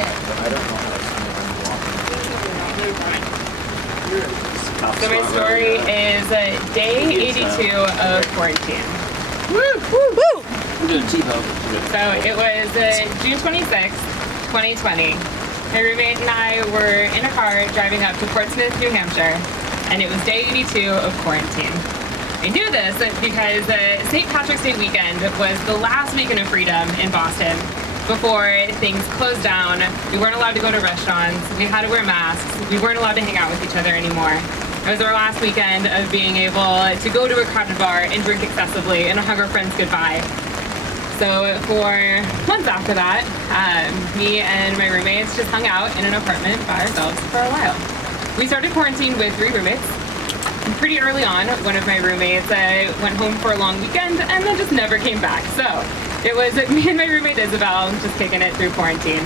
I don't know how to sign So my story is day 82 of quarantine. Woo! Woo! Woo! So it was June 26th, 2020. My roommate and I were in a car driving up to Portsmouth, New Hampshire, and it was day 82 of quarantine. I knew this because St. Patrick's Day weekend was the last weekend of freedom in Boston before things closed down. We weren't allowed to go to restaurants. We had to wear masks. We weren't allowed to hang out with each other anymore. It was our last weekend of being able to go to a crowded bar and drink excessively and hug our friends goodbye. So for months after that, me and my roommates just hung out in an apartment by ourselves for a while. We started quarantine with 3 roommates. Pretty early on, one of my roommates went home for a long weekend and then just never came back. So it was me and my roommate Isabel just kicking it through quarantine.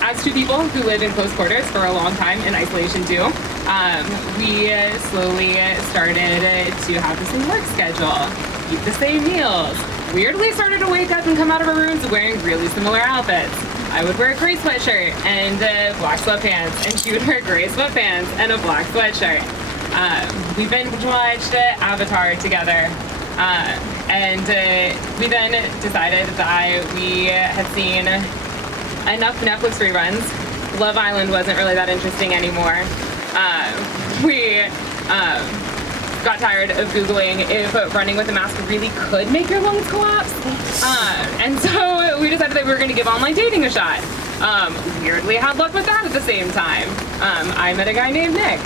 As 2 people who live in close quarters for a long time in isolation too, we slowly started to have the same work schedule, eat the same meals. Weirdly started to wake up and come out of our rooms wearing really similar outfits. I would wear a gray sweatshirt and black sweatpants, and she would wear gray sweatpants and a black sweatshirt. We binge-watched Avatar together, and we then decided that we had seen enough Netflix reruns. Love Island wasn't really that interesting anymore. We got tired of Googling if running with a mask really could make your lungs collapse. And so we decided that we were going to give online dating a shot. Weirdly had luck with that at the same time. I met a guy named Nick.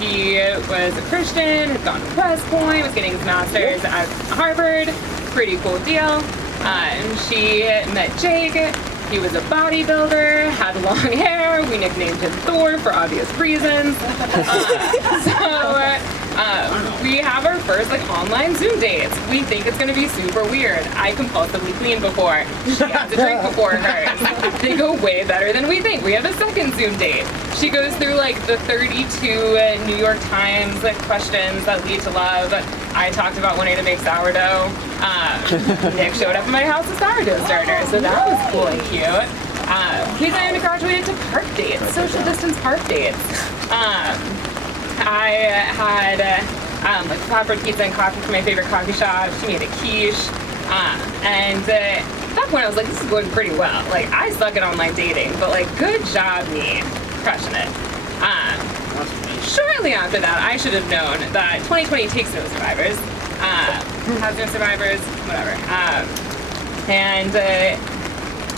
He was a Christian, had gone to West Point, was getting his master's at Harvard. Pretty cool deal. She met Jake. He was a bodybuilder, had long hair. We nicknamed him Thor for obvious reasons. We have our first online Zoom dates. We think it's going to be super weird. I compulsively clean before. She has a drink before hers. They go way better than we think. We have a second Zoom date. She goes through the 32 New York Times questions that lead to love. I talked about wanting to make sourdough. Nick showed up at my house with sourdough starter, so that was cool and cute. We then graduated to park dates, social distance park dates. I had flatbread pizza and coffee from my favorite coffee shop. She made a quiche. And at that point I was like, this is going pretty well. I suck at online dating, but good job me. Crushing it. Shortly after that, I should have known that 2020 takes no survivors. Has no survivors, whatever.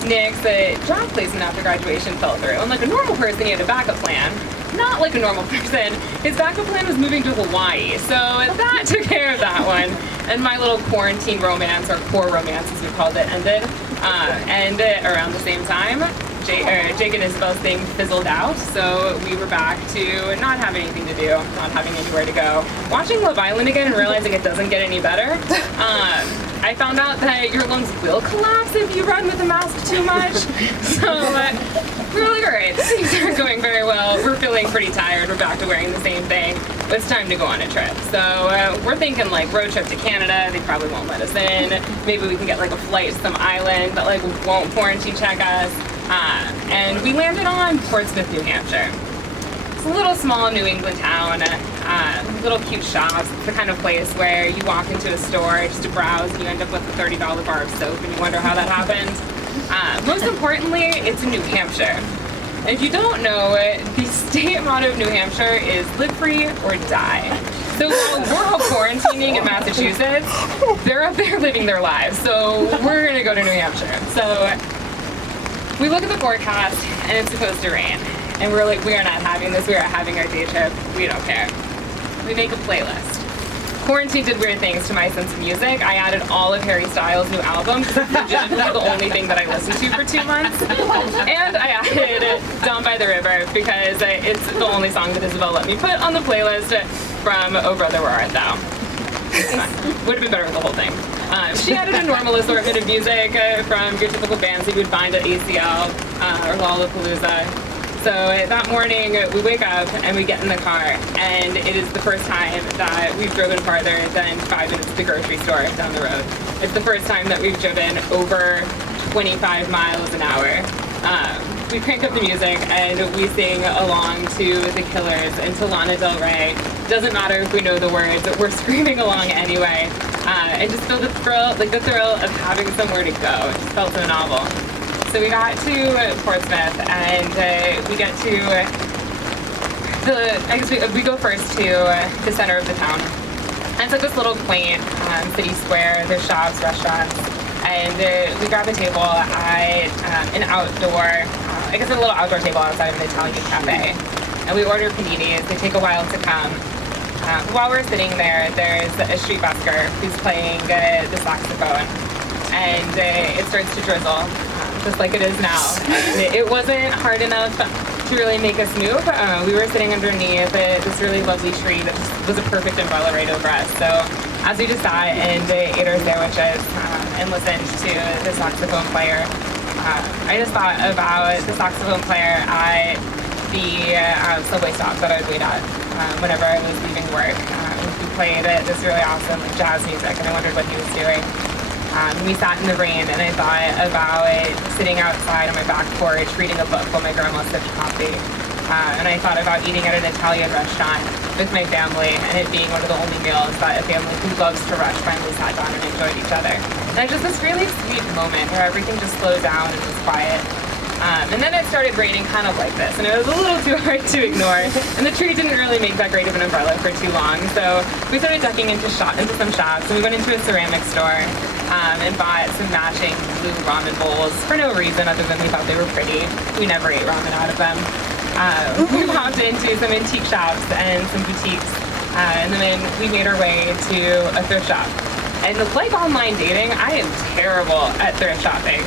Nick's job placement after graduation fell through. And like a normal person, he had a backup plan. Not like a normal person. His backup plan was moving to Hawaii. So that took care of that one. And my little quarantine romance, or core romance as we called it, ended. And around the same time, Jake and Isabel's thing fizzled out, so we were back to not having anything to do, not having anywhere to go. Watching Love Island again and realizing it doesn't get any better. I found out that your lungs will collapse if you run with a mask too much. So we were like, all right, things aren't going very well. We're feeling pretty tired. We're back to wearing the same thing. It's time to go on a trip. So we're thinking road trip to Canada. They probably won't let us in. Maybe we can get a flight to some island that won't quarantine check us. And we landed on Portsmouth, New Hampshire. It's a little small New England town, little cute shops. It's the kind of place where you walk into a store just to browse and you end up with a $30 bar of soap and you wonder how that happened. Most importantly, it's in New Hampshire. And if you don't know, the state motto of New Hampshire is live free or die. So while we're all quarantining in Massachusetts, they're up there living their lives. So we're gonna go to New Hampshire. So we look at the forecast and it's supposed to rain. And we're like, we are not having this. We are having our day trip. We don't care. We make a playlist. Quarantine did weird things to my sense of music. I added all of Harry Styles' new album because it's legitimately the only thing that I listened to for 2 months. And I added Down by the River because it's the only song that Isabel let me put on the playlist from Oh Brother Where Art Thou. Would have been better with the whole thing. She added a normal assortment of music from your typical bands that you would find at ACL or Lollapalooza. So that morning we wake up and we get in the car, and it is the first time that we've driven farther than 5 minutes to the grocery store down the road. It's the first time that we've driven over 25 miles an hour. we crank up the music and we sing along to The Killers and to Lana Del Rey. Doesn't matter if we know the words, we're screaming along anyway. And just feel the thrill of having somewhere to go. It just felt so novel. So we got to Portsmouth and we get to we go first to the center of the town. And it's like this little quaint city square. There's shops, restaurants, and we grab a table at an outdoor, a little outdoor table outside of an Italian cafe. And we order paninis. They take a while to come. While we're sitting there, there's a street busker who's playing the saxophone, and it starts to drizzle, just like it is now. And it wasn't hard enough to really make us move. We were sitting underneath this really lovely tree that just was a perfect umbrella right over us. So as we just sat and ate our sandwiches and listened to the saxophone player, I just thought about the saxophone player at the subway stop that I would wait at whenever I was leaving work. He played this really awesome jazz music, and I wondered what he was doing. We sat in the rain, and I thought about sitting outside on my back porch reading a book while my grandma sipped coffee. And I thought about eating at an Italian restaurant with my family, and it being one of the only meals that a family who loves to rush finally sat down and enjoyed each other. And it was just this really sweet moment where everything just slowed down and was quiet. And then it started raining kind of like this, and it was a little too hard to ignore. And the tree didn't really make that great of an umbrella for too long, so we started ducking into some shops, and we went into a ceramic store and bought some matching blue ramen bowls for no reason other than we thought they were pretty. We never ate ramen out of them. We popped into some antique shops and some boutiques, and then we made our way to a thrift shop. And like online dating, I am terrible at thrift shopping.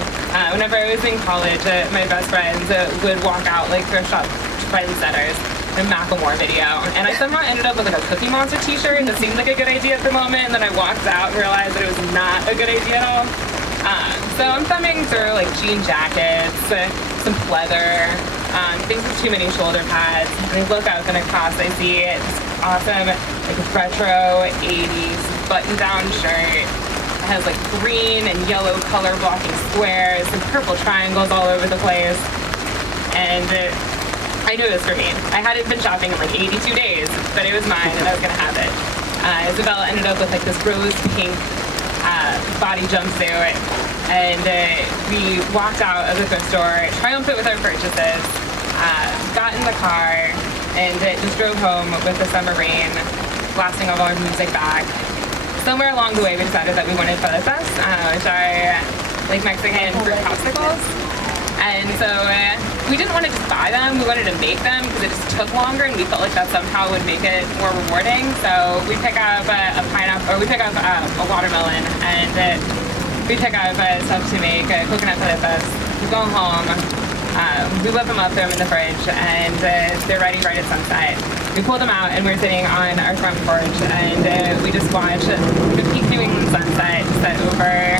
Whenever I was in college, my best friends would walk out like thrift shop trendsetters in a Macklemore video. And I somehow ended up with like a Cookie Monster t-shirt that seemed like a good idea at the moment, and then I walked out and realized that it was not a good idea at all. So I'm thumbing through like jean jackets, some pleather, things with too many shoulder pads. And I look up and across I see this awesome like retro 80s button-down shirt. It has like green and yellow color blocking squares and purple triangles all over the place. And I knew it was for me. I hadn't been shopping in like 82 days, but it was mine and I was gonna have it. Isabella ended up with like this rose pink body jumpsuit, and we walked out of the thrift store triumphant with our purchases, got in the car, and just drove home with the summer rain blasting all our music back. Somewhere along the way we decided that we wanted paleta, which are like Mexican fruit popsicles. And so we didn't want to just buy them, we wanted to make them because it just took longer and we felt like that somehow would make it more rewarding. So we pick up a pineapple, or we pick up a watermelon, and we pick up stuff to make coconut paletas. We go home, we whip them up, throw them in the fridge, and they're ready right at sunset. We pull them out and we're sitting on our front porch, and we just watch the peak New England sunset set over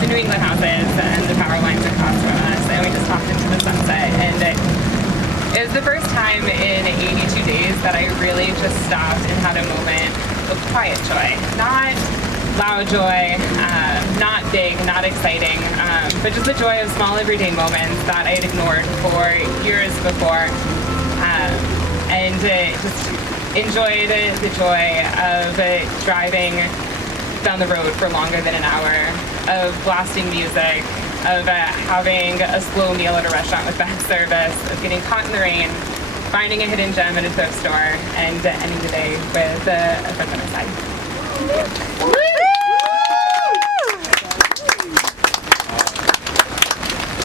the New England houses and the power lines across from us, and we just talked into the sunset. And it was the first time in 82 days that I really just stopped and had a moment of quiet joy. Not loud joy, not big, not exciting, but just the joy of small everyday moments that I had ignored for years before. And just enjoyed the joy of driving down the road for longer than an hour, of blasting music, of having a slow meal at a restaurant with bad service, of getting caught in the rain, finding a hidden gem at a thrift store, and ending the day with a friend on my side.